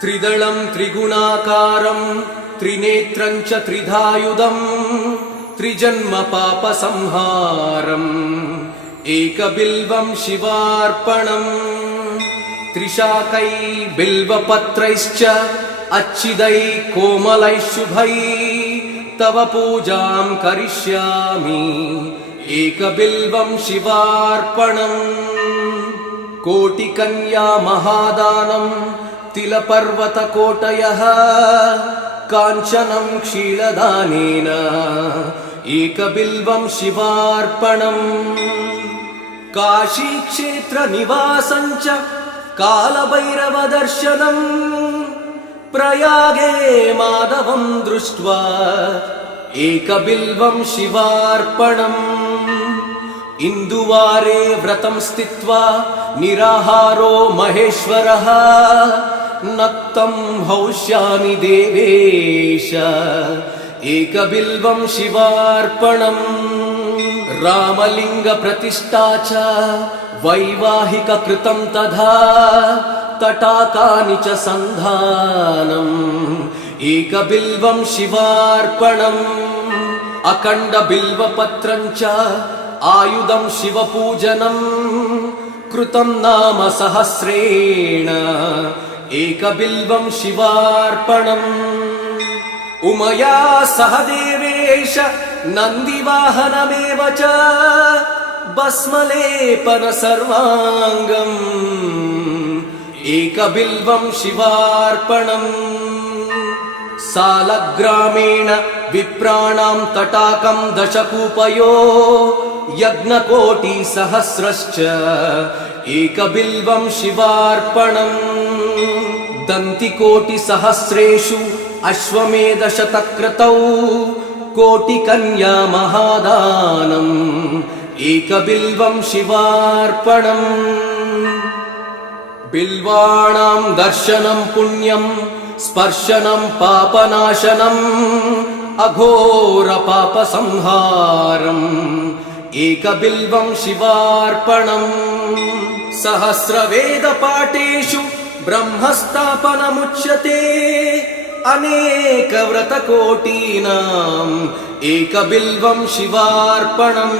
त्रिदलं त्रिगुणाकारं त्रिनेत्रं च त्रिधायुधं त्रिजन्म पापसंहारम् एकबिल्वं शिवार्पणम् त्रिशाकै बिल्वपत्रैश्च अच्छिदै कोमलैः शुभै तव पूजां करिष्यामि एकबिल्वं शिवार्पणम् कोटिकन्या महादानं तिलपर्वतकोटयः काञ्चनं क्षीलदानेन एकबिल्वं शिवार्पणम् काशीक्षेत्रनिवासं च कालभैरवदर्शनम् प्रयागे माधवं दृष्ट्वा एकबिल्वं शिवार्पणम् इन्दुवारे व्रतं स्थित्वा निराहारो महेश्वरः नक्तं हौष्यामि देवेश एकबिल्वं शिवार्पणम् रामलिङ्गप्रतिष्ठा च वैवाहिककृतं तथा तटाकानि च सन्धानम् एकबिल्वं शिवार्पणम् अखण्डबिल्वपत्रं च आयुधं शिवपूजनम् कृतं नाम सहस्रेण एकबिल्वं शिवार्पणम् उमया सह देवेश नन्दिवाहनमेव च भस्मलेपन सर्वाङ्गम् एकबिल्वं शिवार्पणम् सालग्रामेण विप्राणां तटाकं दशकूपयो यज्ञकोटिसहस्रश्च एकबिल्वं शिवार्पणम् दन्तिकोटिसहस्रेषु अश्वमेधशतक्रतौ कोटिकन्या महादानम् एकबिल्वं शिवार्पणम् बिल्वाणां दर्शनं पुण्यं स्पर्शनं पापनाशनम् अघोरपापसंहारम् एकबिल्वं शिवार्पणम् सहस्रवेदपाठेषु ब्रह्मस्थापनमुच्यते अनेकव्रतकोटीनाम् एकबिल्वं शिवार्पणम्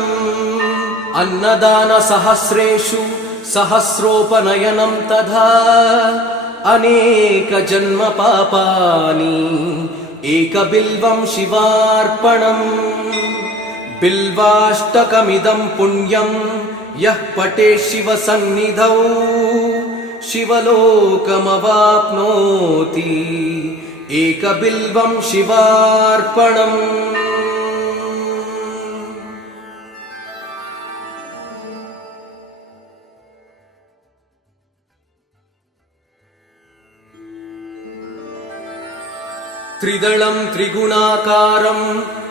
अन्नदानसहस्रेषु सहस्रोपनयनं तथा अनेकजन्म पापानि एकबिल्वं शिवार्पणम् बिल्वाष्टकमिदं पुण्यं यः पठेत् शिवसन्निधौ शिवलोकमवाप्नोति एकबिल्वं शिवार्पणम् त्रिदलं त्रिगुणाकारं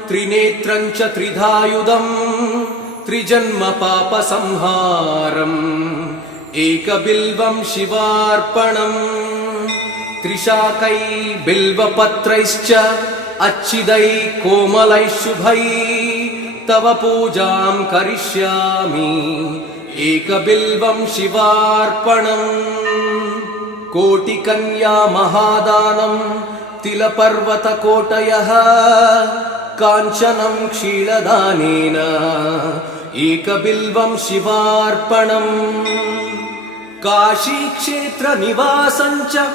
त्रिनेत्रं च त्रिधायुधं त्रिजन्म पापसंहारम् एकबिल्वं शिवार्पणम् त्रिशाकै बिल्वपत्रैश्च अच्छिदै कोमलैः शुभै तव पूजां करिष्यामि एकबिल्वं शिवार्पणम् कोटिकन्या महादानं तिलपर्वतकोटयः काञ्चनं क्षीलदानेन एकबिल्वं शिवार्पणम् काशीक्षेत्रनिवासं च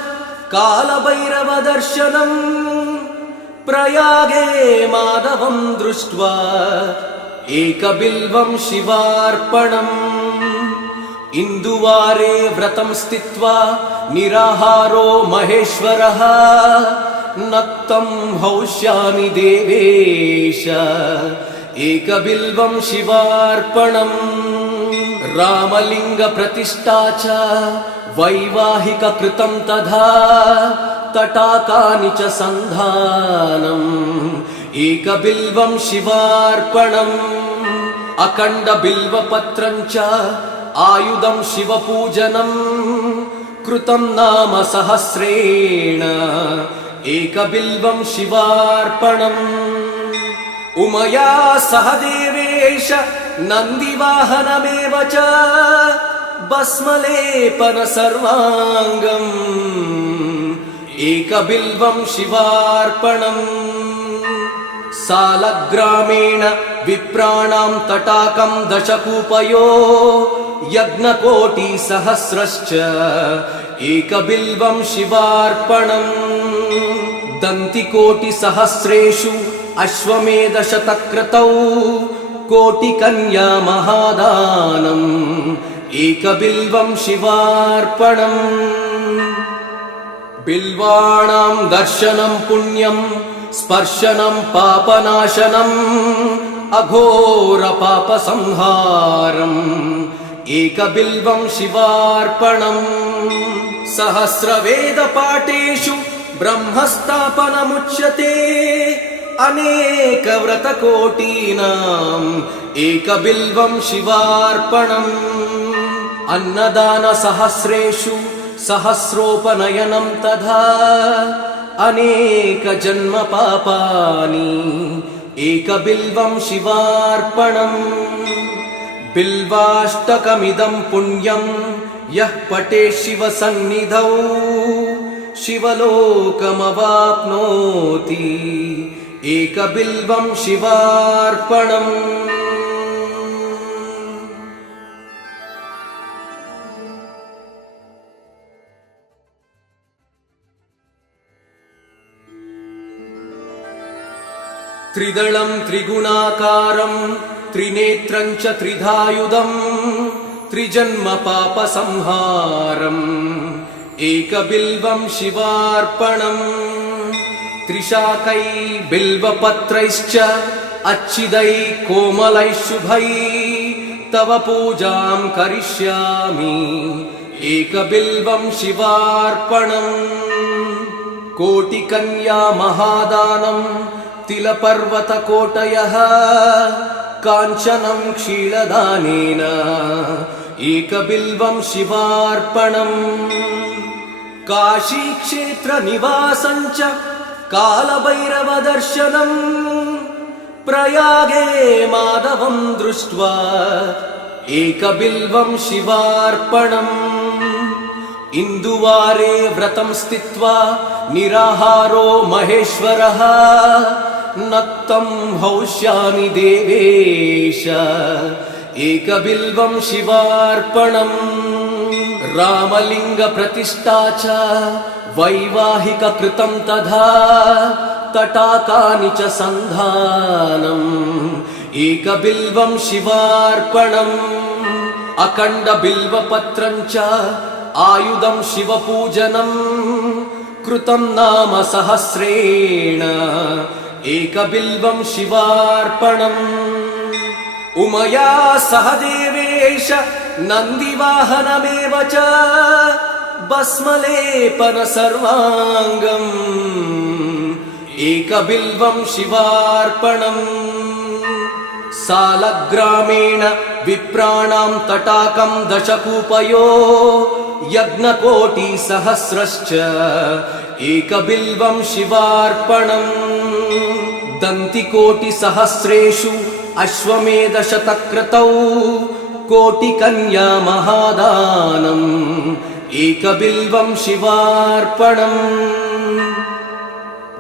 कालभैरवदर्शनम् प्रयागे माधवं दृष्ट्वा एकबिल्वं शिवार्पणम् इन्दुवारे व्रतं स्थित्वा निराहारो महेश्वरः नक्तं हौष्यामि देवेश एकबिल्वं शिवार्पणम् रामलिङ्गप्रतिष्ठा च वैवाहिककृतं तथा तटाकानि च सन्धानम् एकबिल्वं शिवार्पणम् अखण्डबिल्वपत्रं च आयुधं शिवपूजनम् कृतं नाम सहस्रेण एकबिल्वं शिवार्पणम् उमया सह देवेश नन्दिवाहनमेव च भस्मलेपन सर्वाङ्गम् एकबिल्वं शिवार्पणम् सालग्रामेण विप्राणां तटाकं दशकूपयो यज्ञकोटिसहस्रश्च एकबिल्वं शिवार्पणम् दन्तिकोटिसहस्रेषु अश्वमेधशतक्रतौ कोटिकन्या महादानम् एकबिल्वं शिवार्पणम् बिल्वाणां दर्शनं पुण्यं स्पर्शनं पापनाशनम् अघोरपापसंहारम् एकबिल्वं शिवार्पणम् सहस्रवेदपाठेषु ब्रह्मस्थापनमुच्यते अनेकव्रतकोटीनाम् एकबिल्वं शिवार्पणम् अन्नदानसहस्रेषु सहस्रोपनयनं तथा अनेकजन्मपापानि एकबिल्वं शिवार्पणम् बिल्वाष्टकमिदं पुण्यं यः पठेत् शिवसन्निधौ शिवलोकमवाप्नोति एकबिल्वं शिवार्पणम् त्रिदलं त्रिगुणाकारं त्रिनेत्रं च त्रिधायुधं त्रिजन्मपापसंहारम् एकबिल्वं शिवार्पणम् त्रिशाकै बिल्वपत्रैश्च अच्छिदै कोमलैः शुभै तव पूजां करिष्यामि एकबिल्वं शिवार्पणम् कोटिकन्या महादानं तिलपर्वतकोटयः काञ्चनं क्षीरदानेन एकबिल्वं शिवार्पणम् काशीक्षेत्रनिवासं च कालभैरवदर्शनम् प्रयागे माधवं दृष्ट्वा एकबिल्वं शिवार्पणम् इन्दुवारे व्रतं स्थित्वा निराहारो महेश्वरः नक्तं हौष्यामि देवेश एकबिल्वं शिवार्पणम् रामलिङ्गप्रतिष्ठा च वैवाहिककृतं तथा तटाकानि च सन्धानम् एकबिल्वं शिवार्पणम् अखण्डबिल्वपत्रं च आयुधं शिवपूजनम् कृतं नाम सहस्रेण एकबिल्वं शिवार्पणम् उमया सह देवेश नन्दिवाहनमेव च भस्मलेपन सर्वाङ्गम् एकबिल्वं शिवार्पणम् सालग्रामेण विप्राणां तटाकं दशकूपयो यज्ञकोटिसहस्रश्च एकबिल्वं शिवार्पणम् दन्तिकोटिसहस्रेषु अश्वमेधशतक्रतौ कोटिकन्या महादानम् एकबिल्वं शिवार्पणम्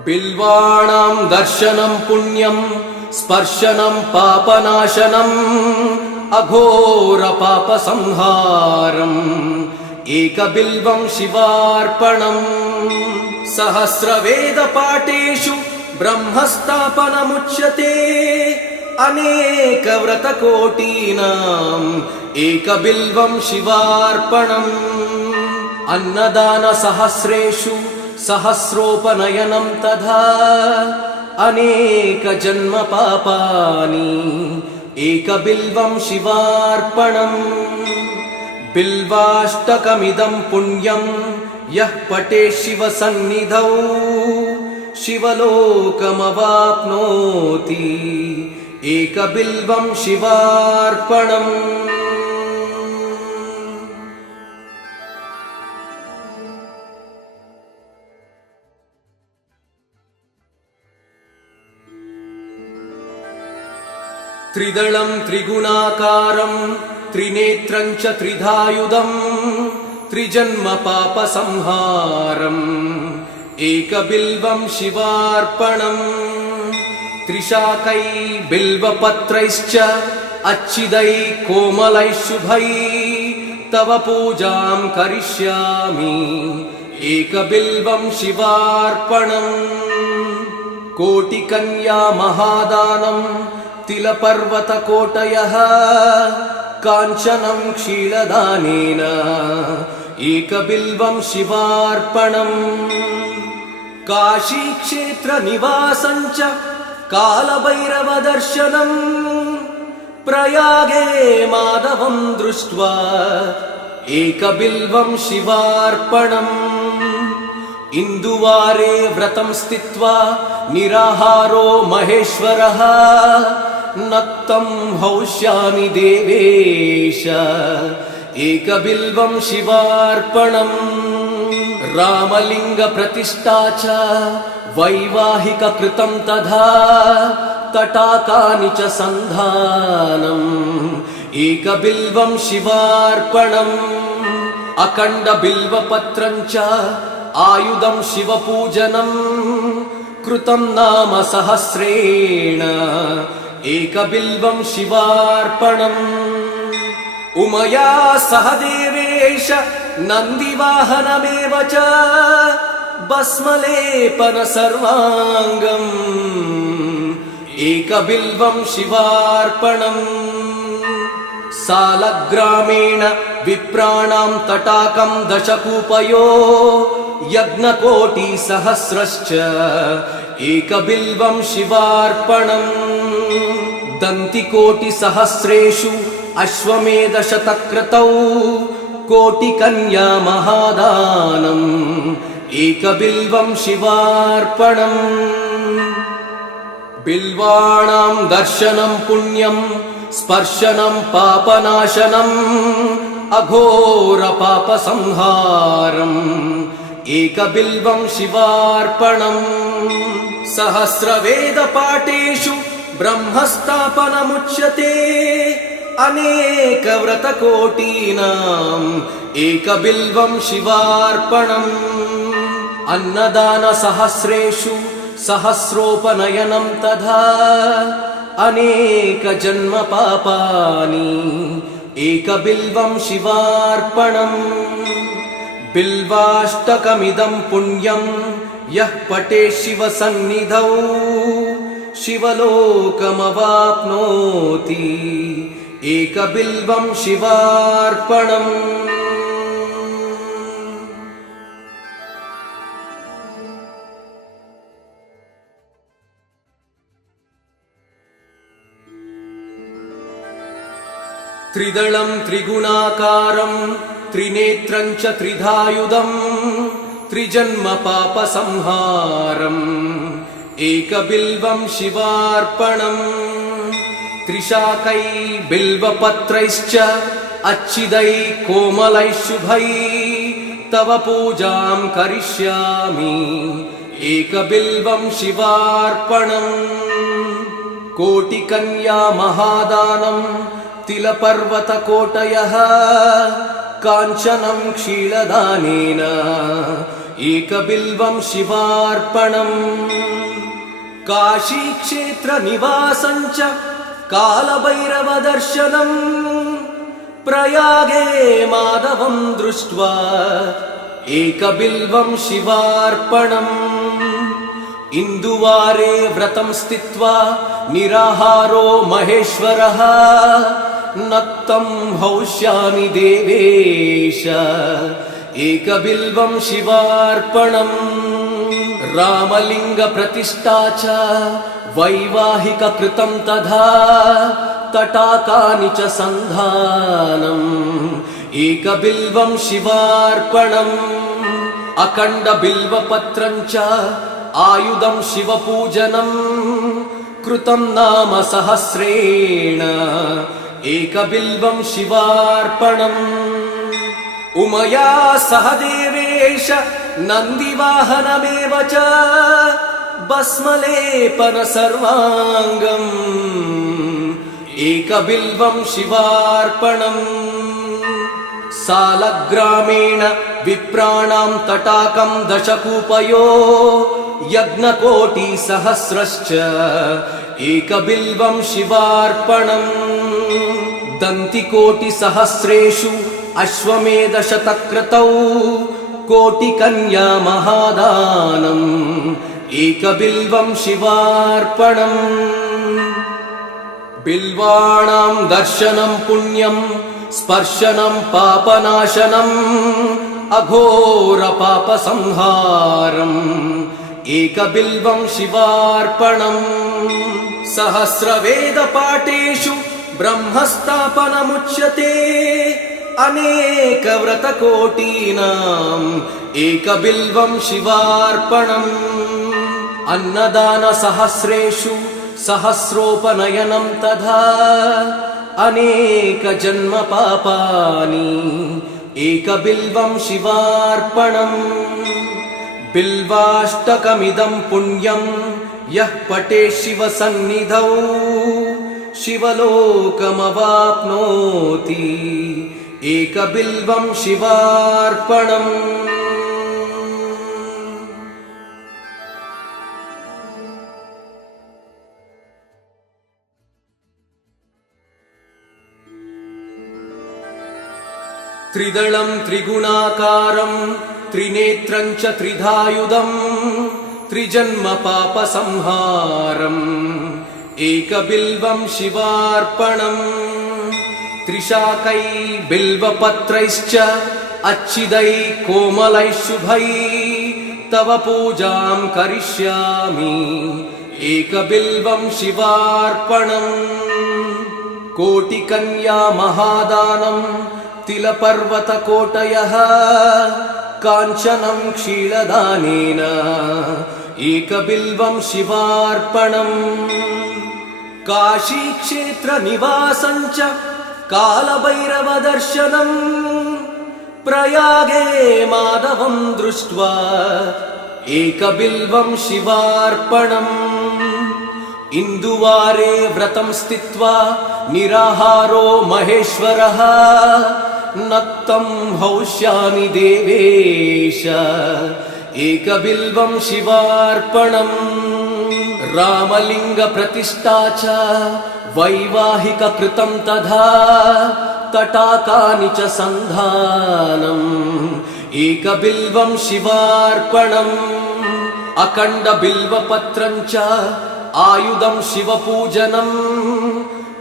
बिल्वाणां दर्शनं पुण्यं स्पर्शनं पापनाशनम् अघोरपापसंहारम् एकबिल्वं शिवार्पणम् सहस्रवेदपाठेषु ब्रह्मस्थापनमुच्यते अनेकव्रतकोटीनाम् एकबिल्वं शिवार्पणम् अन्नदानसहस्रेषु सहस्रोपनयनं तथा अनेकजन्मपापानि एकबिल्वं शिवार्पणम् बिल्वाष्टकमिदं पुण्यं यः पठेत् शिवसन्निधौ शिवलोकमवाप्नोति एकबिल्वं शिवार्पणम् त्रिदलं त्रिगुणाकारं त्रिनेत्रं च त्रिधायुधं त्रिजन्मपापसंहारम् एकबिल्वं शिवार्पणम् त्रिशाकै बिल्वपत्रैश्च अच्छिदै कोमलैः शुभै तव पूजां करिष्यामि एकबिल्वं शिवार्पणम् कोटिकन्या महादानं तिलपर्वतकोटयः काञ्चनं क्षीरदानेन एकबिल्वं शिवार्पणम् काशीक्षेत्रनिवासं च कालभैरवदर्शनम् प्रयागे माधवं दृष्ट्वा एकबिल्वं शिवार्पणम् इन्दुवारे व्रतं स्थित्वा निराहारो महेश्वरः नक्तं हौष्यामि देवेश एकबिल्वं शिवार्पणम् रामलिङ्गप्रतिष्ठा च वैवाहिककृतं तथा तटाकानि च सन्धानम् एकबिल्वं शिवार्पणम् अखण्डबिल्वपत्रं च आयुधं शिवपूजनम् कृतं नाम सहस्रेण एकबिल्वं शिवार्पणम् उमया सह देवेश नन्दिवाहनमेव च भस्मलेपन सर्वाङ्गम् एकबिल्वं शिवार्पणम् सालग्रामेण विप्राणां तटाकं दशकूपयो यज्ञकोटिसहस्रश्च एकबिल्वं शिवार्पणम् दन्तिकोटिसहस्रेषु अश्वमेधशतक्रतौ कोटिकन्या महादानम् एकबिल्वं शिवार्पणम् बिल्वाणां दर्शनं पुण्यं स्पर्शनं पापनाशनम् अघोरपापसंहारम् एकबिल्वं शिवार्पणम् सहस्रवेदपाठेषु ब्रह्मस्थापनमुच्यते अनेकव्रतकोटीनाम् एकबिल्वं शिवार्पणम् अन्नदानसहस्रेषु सहस्रोपनयनं तथा अनेकजन्मपापानि एकबिल्वं शिवार्पणम् बिल्वाष्टकमिदं पुण्यं यः पठेत् शिवसन्निधौ शिवलोकमवाप्नोति एकबिल्वं शिवार्पणम् त्रिदलं त्रिगुणाकारं त्रिनेत्रं च त्रिधायुधं त्रिजन्मपापसंहारम् एकबिल्वं शिवार्पणम् त्रिशाकै बिल्वपत्रैश्च अच्छिदै कोमलैः शुभै तव पूजां करिष्यामि एकबिल्वं शिवार्पणम् कोटिकन्या महादानं तिलपर्वतकोटयः काञ्चनं क्षीरदानेन एकबिल्वं शिवार्पणम् काशीक्षेत्रनिवासं च कालभैरवदर्शनम् प्रयागे माधवं दृष्ट्वा एकबिल्वं शिवार्पणम् इन्दुवारे व्रतं स्थित्वा निराहारो महेश्वरः नक्तं हौष्यामि देवेश एकबिल्वं शिवार्पणम् रामलिङ्गप्रतिष्ठा च वैवाहिककृतं तथा तटाकानि च सन्धानम् एकबिल्वं शिवार्पणम् अखण्डबिल्वपत्रं च आयुधं शिवपूजनम् कृतं नाम सहस्रेण एकबिल्वं शिवार्पणम् उमया सह देवेश नन्दिवाहनमेव च भस्मलेपन सर्वाङ्गम् एकबिल्वं शिवार्पणम् सालग्रामेण विप्राणां तटाकं दशकूपयो यज्ञकोटिसहस्रश्च एकबिल्वं शिवार्पणम् दन्तिकोटिसहस्रेषु अश्वमेधशतक्रतौ कोटिकन्या महादानम् एकबिल्वं शिवार्पणम् बिल्वाणां दर्शनं पुण्यं स्पर्शनं पापनाशनम् अघोरपापसंहारम् एकबिल्वं शिवार्पणम् सहस्रवेदपाठेषु ब्रह्मस्थापनमुच्यते अनेकव्रतकोटीनाम् एकबिल्वं शिवार्पणम् अन्नदानसहस्रेषु सहस्रोपनयनं तथा अनेकजन्मपापानि एकबिल्वं शिवार्पणम् बिल्वाष्टकमिदं पुण्यं यः पठेत् शिवसन्निधौ शिवलोकमवाप्नोति एकबिल्वं शिवार्पणम् त्रिदलं त्रिगुणाकारं त्रिनेत्रं च त्रिधायुधं त्रिजन्मपापसंहारम् एकबिल्वं शिवार्पणम् त्रिशाकै बिल्वपत्रैश्च अच्छिदैः कोमलैः शुभैः तव पूजां करिष्यामि एकबिल्वं शिवार्पणम् कोटिकन्या महादानम् तिलपर्वतकोटयः काञ्चनं क्षीरदानेन एकबिल्वं शिवार्पणम् काशीक्षेत्रनिवासं च कालभैरवदर्शनम् प्रयागे माधवं दृष्ट्वा एकबिल्वं शिवार्पणम् इन्दुवारे व्रतं स्थित्वा निराहारो महेश्वरः नक्तं हौष्यामि देवेश एकबिल्वं शिवार्पणम् रामलिङ्गप्रतिष्ठा च वैवाहिककृतं तथा तटाकानि च सन्धानम् एकबिल्वं शिवार्पणम् अखण्डबिल्वपत्रं च आयुधं शिवपूजनम्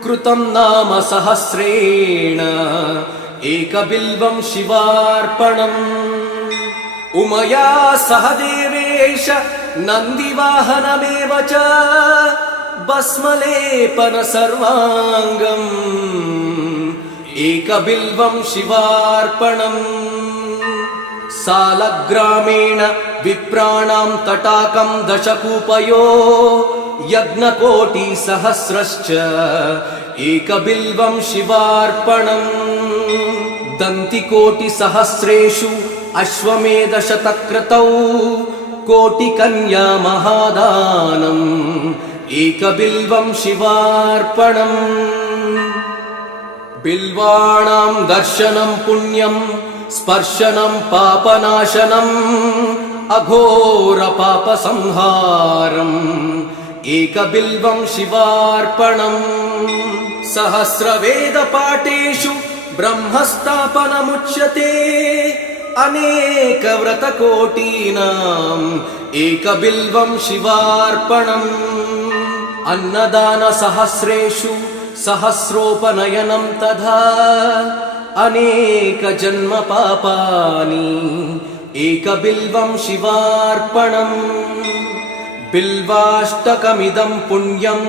कृतं नाम सहस्रेण एकबिल्वं शिवार्पणम् उमया सह देवेश नन्दिवाहनमेव च भस्मलेपन सर्वाङ्गम् एकबिल्वं शिवार्पणम् सालग्रामेण विप्राणां तटाकं दशकूपयो यज्ञकोटिसहस्रश्च एकबिल्वं शिवार्पणम् दन्तिकोटिसहस्रेषु अश्वमेधशतक्रतौ कोटिकन्या महादानम् एकबिल्वं शिवार्पणम् बिल्वाणां दर्शनं पुण्यं स्पर्शनं पापनाशनम् अघोरपापसंहारम् एकबिल्वं शिवार्पणम् सहस्रवेदपाठेषु ब्रह्मस्थापनमुच्यते अनेकव्रतकोटीनाम् एकबिल्वं शिवार्पणम् अन्नदानसहस्रेषु सहस्रोपनयनं तथा अनेकजन्मपापानि एकबिल्वं शिवार्पणम् बिल्वाष्टकमिदं पुण्यं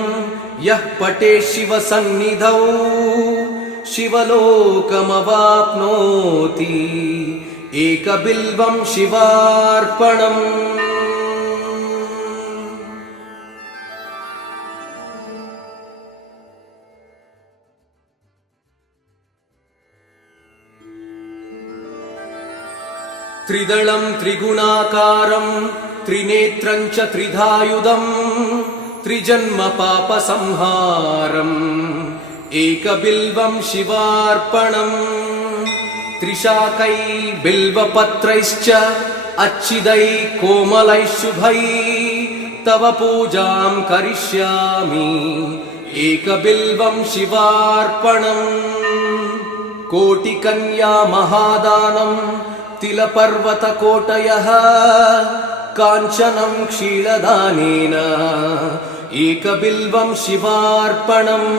यः पठेत् शिवसन्निधौ शिवलोकमवाप्नोति एकबिल्वं शिवार्पणम् त्रिदलं त्रिगुणाकारं त्रिनेत्रं च त्रिधायुधं त्रिजन्मपापसंहारम् एकबिल्वं शिवार्पणम् त्रिशाकै बिल्वपत्रैश्च अच्छिदै कोमलैः शुभै तव पूजां करिष्यामि एकबिल्वं शिवार्पणम् कोटिकन्या महादानं तिलपर्वतकोटयः काञ्चनं क्षीरदानेन एकबिल्वं शिवार्पणम्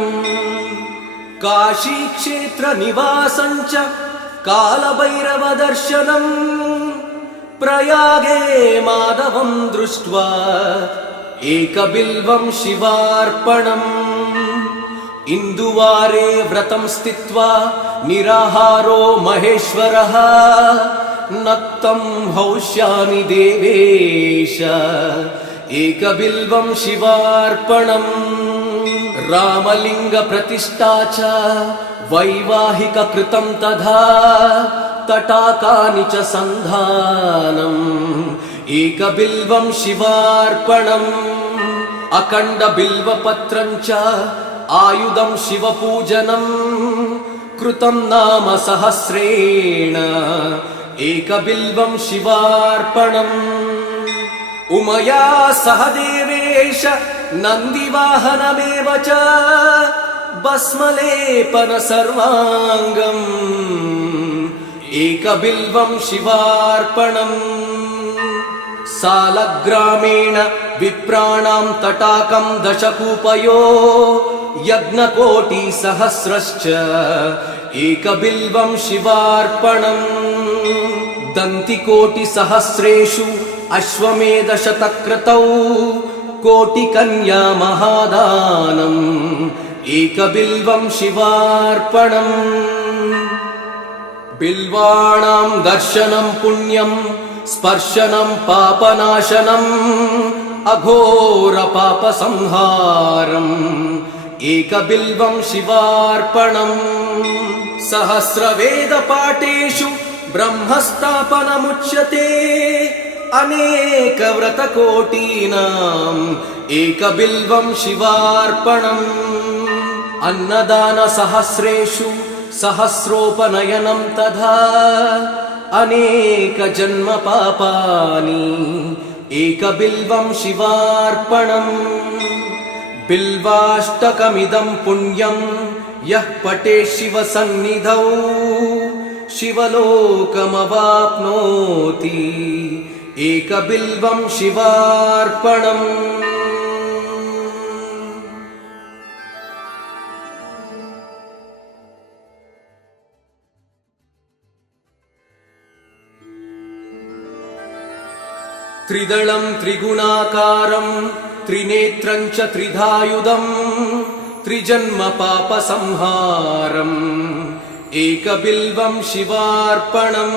काशीक्षेत्रनिवासं च कालभैरवदर्शनम् प्रयागे माधवं दृष्ट्वा एकबिल्वं शिवार्पणम् इन्दुवारे व्रतं स्थित्वा निराहारो महेश्वरः नक्तं हौष्यामि देवेश एकबिल्वं शिवार्पणम् रामलिङ्गप्रतिष्ठा च वैवाहिककृतं तथा तटाकानि च सन्धानम् एकबिल्वं शिवार्पणम् अखण्डबिल्वपत्रं च आयुधं शिवपूजनम् कृतं नाम सहस्रेण एकबिल्वं शिवार्पणम् उमया सह देवेश नन्दिवाहनमेव च भस्मलेपन सर्वाङ्गम् एकबिल्वं शिवार्पणम् सालग्रामेण विप्राणां तटाकं दशकूपयो यज्ञकोटिसहस्रश्च एकबिल्वं शिवार्पणम् दन्तिकोटिसहस्रेषु अश्वमेधशतक्रतौ कोटिकन्या महादानम् एकबिल्वं शिवार्पणम् बिल्वाणां दर्शनं पुण्यं स्पर्शनं पापनाशनम् अघोरपापसंहारम् एकबिल्वं शिवार्पणम् सहस्रवेदपाठेषु ब्रह्मस्थापनमुच्यते अनेकव्रतकोटीनाम् एकबिल्वं शिवार्पणम् अन्नदानसहस्रेषु सहस्रोपनयनं तथा अनेकजन्मपापानि एकबिल्वं शिवार्पणम् बिल्वाष्टकमिदं पुण्यं यः पठेत् शिवसन्निधौ शिवलोकमवाप्नोति एकबिल्वं शिवार्पणम् त्रिदलं त्रिगुणाकारं त्रिनेत्रं च त्रिधायुधं त्रिजन्मपापसंहारम् एकबिल्वं शिवार्पणम्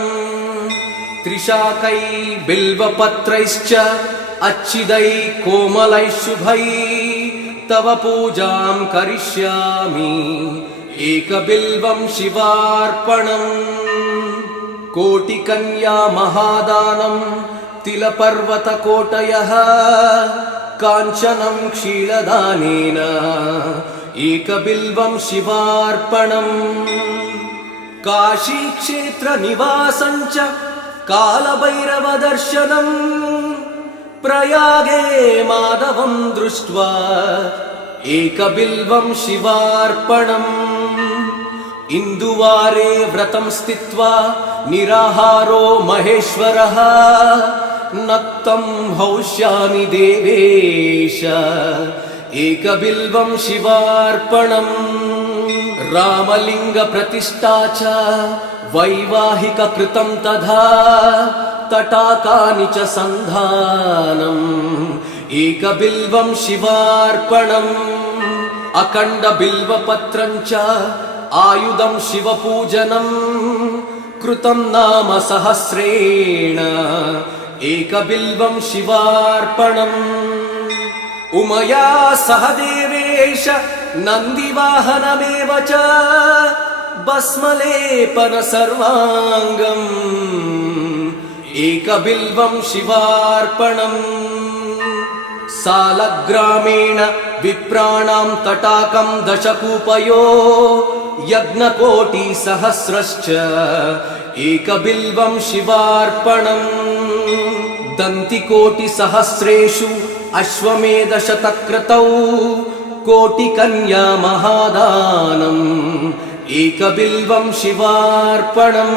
त्रिशाकै बिल्वपत्रैश्च अच्छिदै कोमलैः शुभै तव पूजां करिष्यामि एकबिल्वं शिवार्पणम् कोटिकन्या महादानं तिलपर्वतकोटयः काञ्चनं क्षीरदानेन एकबिल्वं शिवार्पणम् काशीक्षेत्रनिवासं च कालभैरवदर्शनम् प्रयागे माधवं दृष्ट्वा एकबिल्वं शिवार्पणम् इन्दुवारे व्रतं स्थित्वा निराहारो महेश्वरः नक्तं हौष्यामि देवेश एकबिल्वं शिवार्पणम् रामलिङ्गप्रतिष्ठा च वैवाहिककृतं तथा तटाकानि च सन्धानम् एकबिल्वं शिवार्पणम् अखण्डबिल्वपत्रं च आयुधं शिवपूजनम् कृतं नाम सहस्रेण एकबिल्वं शिवार्पणम् उमया सह देवेश नन्दिवाहनमेव च भस्मलेपन सर्वाङ्गम् एकबिल्वं शिवार्पणम् सालग्रामेण विप्राणां तटाकं दशकूपयो यज्ञकोटिसहस्रश्च एकबिल्वं शिवार्पणम् दन्तिकोटिसहस्रेषु अश्वमेधशतक्रतौ कोटिकन्या महादानम् एकबिल्वं शिवार्पणम्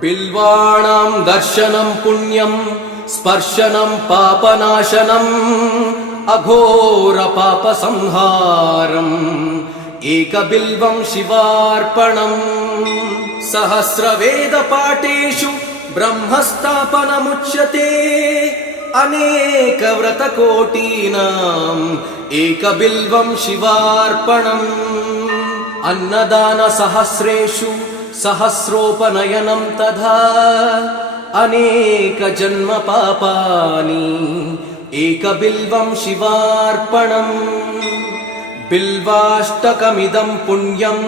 बिल्वाणां दर्शनं पुण्यं स्पर्शनं पापनाशनम् अघोरपापसंहारम् एकबिल्वं शिवार्पणम् सहस्रवेदपाठेषु ब्रह्मस्थापनमुच्यते अनेकव्रतकोटीनाम् एकबिल्वं शिवार्पणम् अन्नदानसहस्रेषु सहस्रोपनयनं तथा अनेकजन्मपापानि एकबिल्वं शिवार्पणम् बिल्वाष्टकमिदं पुण्यं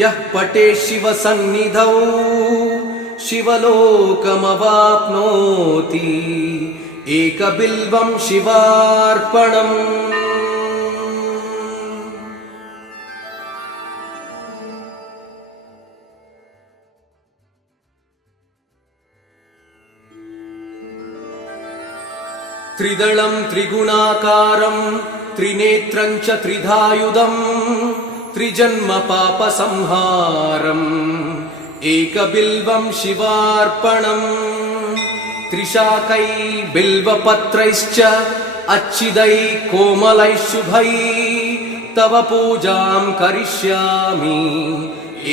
यः पठेत् शिवसन्निधौ शिवलोकमवाप्नोति एकबिल्वं शिवार्पणम् त्रिदलं त्रिगुणाकारं त्रिनेत्रं च त्रिधायुधं त्रिजन्मपापसंहारम् एकबिल्वं शिवार्पणम् त्रिशाकै बिल्वपत्रैश्च अच्छिदै कोमलैः शुभै तव पूजां करिष्यामि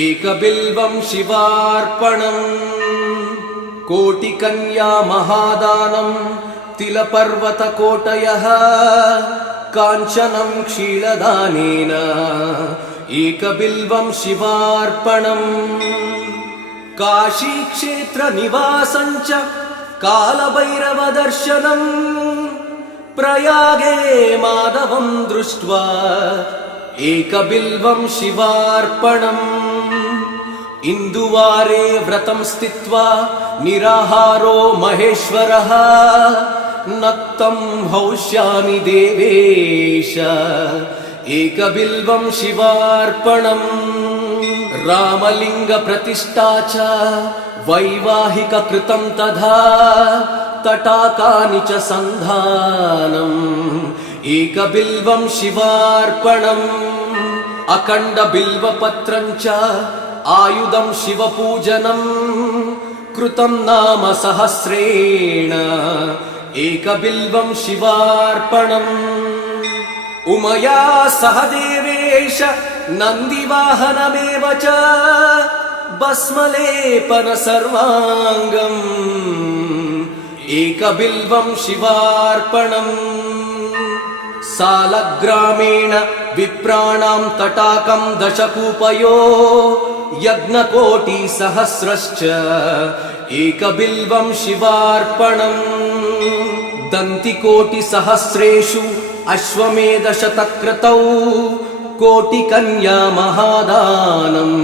एकबिल्वं शिवार्पणम् कोटिकन्या महादानं तिलपर्वतकोटयः काञ्चनं क्षीरदानेन एकबिल्वं शिवार्पणम् काशीक्षेत्रनिवासं च कालभैरवदर्शनम् प्रयागे माधवं दृष्ट्वा एकबिल्वं शिवार्पणम् इन्दुवारे व्रतं स्थित्वा निराहारो महेश्वरः नक्तं हौष्यामि देवेश एकबिल्वं शिवार्पणम् रामलिङ्गप्रतिष्ठा च वैवाहिककृतं तथा तटाकानि च सन्धानम् एकबिल्वं शिवार्पणम् अखण्डबिल्वपत्रं च आयुधं शिवपूजनम् कृतं नाम सहस्रेण एकबिल्वं शिवार्पणम् उमया सह देवेश नन्दिवाहनमेव च भस्मलेपन सर्वाङ्गम् एकबिल्वं शिवार्पणम् सालग्रामेण विप्राणां तटाकं दशकूपयो यज्ञकोटिसहस्रश्च एकबिल्वं शिवार्पणम् दन्तिकोटिसहस्रेषु अश्वमेधशतक्रतौ कोटिकन्या महादानम्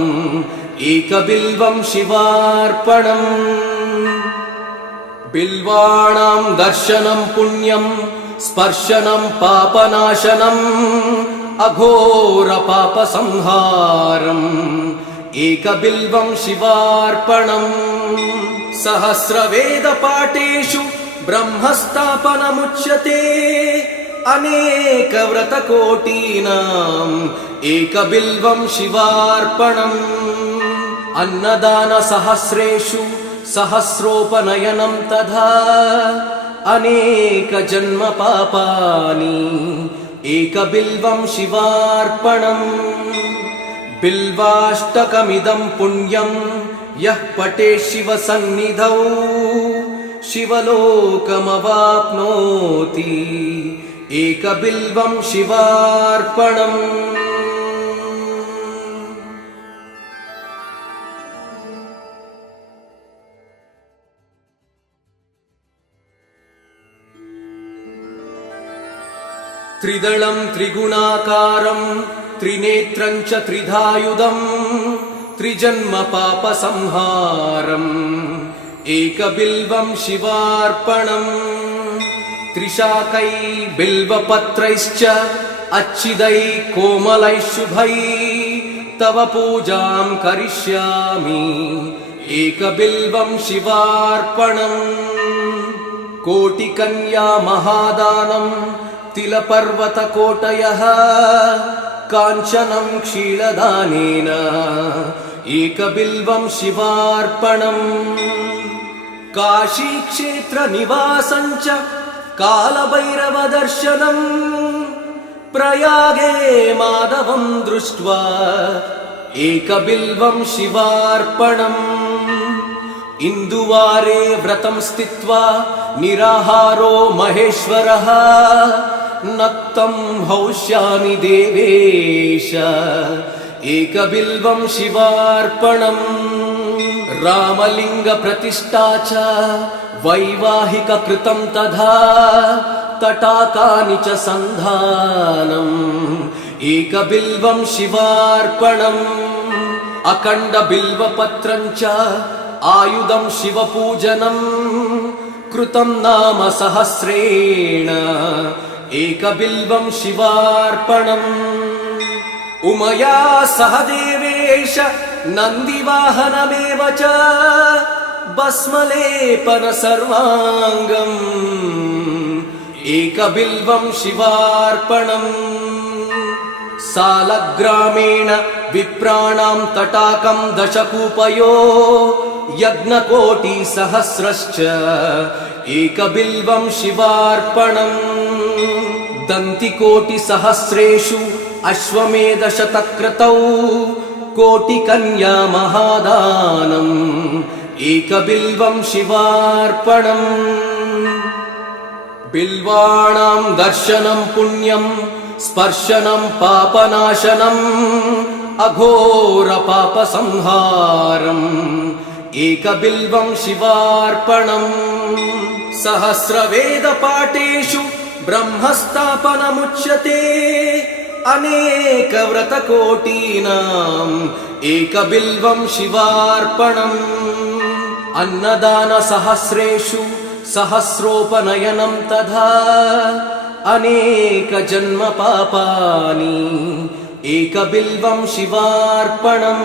एकबिल्वं शिवार्पणम् बिल्वाणां दर्शनं पुण्यं स्पर्शनं पापनाशनम् अघोरपापसंहारम् एकबिल्वं शिवार्पणम् सहस्रवेदपाठेषु ब्रह्मस्थापनमुच्यते अनेकव्रतकोटीनाम् एकबिल्वं शिवार्पणम् अन्नदानसहस्रेषु सहस्रोपनयनं तथा अनेकजन्मपापानि एकबिल्वं शिवार्पणम् बिल्वाष्टकमिदं पुण्यं यः पठेत् शिवसन्निधौ शिवलोकमवाप्नोति एकबिल्वं शिवार्पणम् त्रिदलं त्रिगुणाकारं त्रिनेत्रं च त्रिधायुधं त्रिजन्मपापसंहारम् एकबिल्वं शिवार्पणम् त्रिशाकै बिल्वपत्रैश्च अच्छिदै कोमलैः शुभै तव पूजां करिष्यामि एकबिल्वं शिवार्पणम् कोटिकन्या महादानं तिलपर्वतकोटयः काञ्चनं क्षीरदानेन एकबिल्वं शिवार्पणम् काशीक्षेत्रनिवासं च कालभैरवदर्शनम् प्रयागे माधवं दृष्ट्वा एकबिल्वं शिवार्पणम् इन्दुवारे व्रतं स्थित्वा निराहारो महेश्वरः नक्तं हौष्यामि देवेश एकबिल्वं शिवार्पणम् रामलिङ्गप्रतिष्ठा च वैवाहिककृतं तथा तटाकानि च सन्धानम् एकबिल्वं शिवार्पणम् अखण्डबिल्वपत्रं च आयुधं शिवपूजनम् कृतं नाम सहस्रेण एकबिल्वं शिवार्पणम् उमया सह देवेश नन्दिवाहनमेव च भस्मलेपन सर्वाङ्गम् एकबिल्वं शिवार्पणम् सालग्रामेण विप्राणां तटाकं दशकूपयो यज्ञकोटिसहस्रश्च एकबिल्वं शिवार्पणम् दन्तिकोटिसहस्रेषु अश्वमेधशतक्रतौ कोटिकन्या महादानम् एकबिल्वं शिवार्पणम् बिल्वाणां दर्शनं पुण्यं स्पर्शनं पापनाशनम् अघोरपापसंहारम् एकबिल्वं शिवार्पणम् सहस्रवेदपाठेषु ब्रह्मस्थापनमुच्यते अनेकव्रतकोटीनाम् एकबिल्वं शिवार्पणम् अन्नदानसहस्रेषु सहस्रोपनयनं तथा अनेकजन्मपापानि एकबिल्वं शिवार्पणम्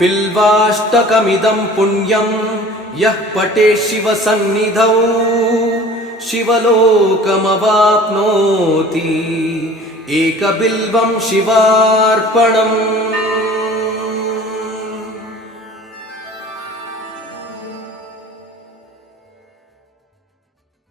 बिल्वाष्टकमिदं पुण्यं यः पठेत् शिवसन्निधौ शिवलोकमवाप्नोति एकबिल्वं शिवार्पणम्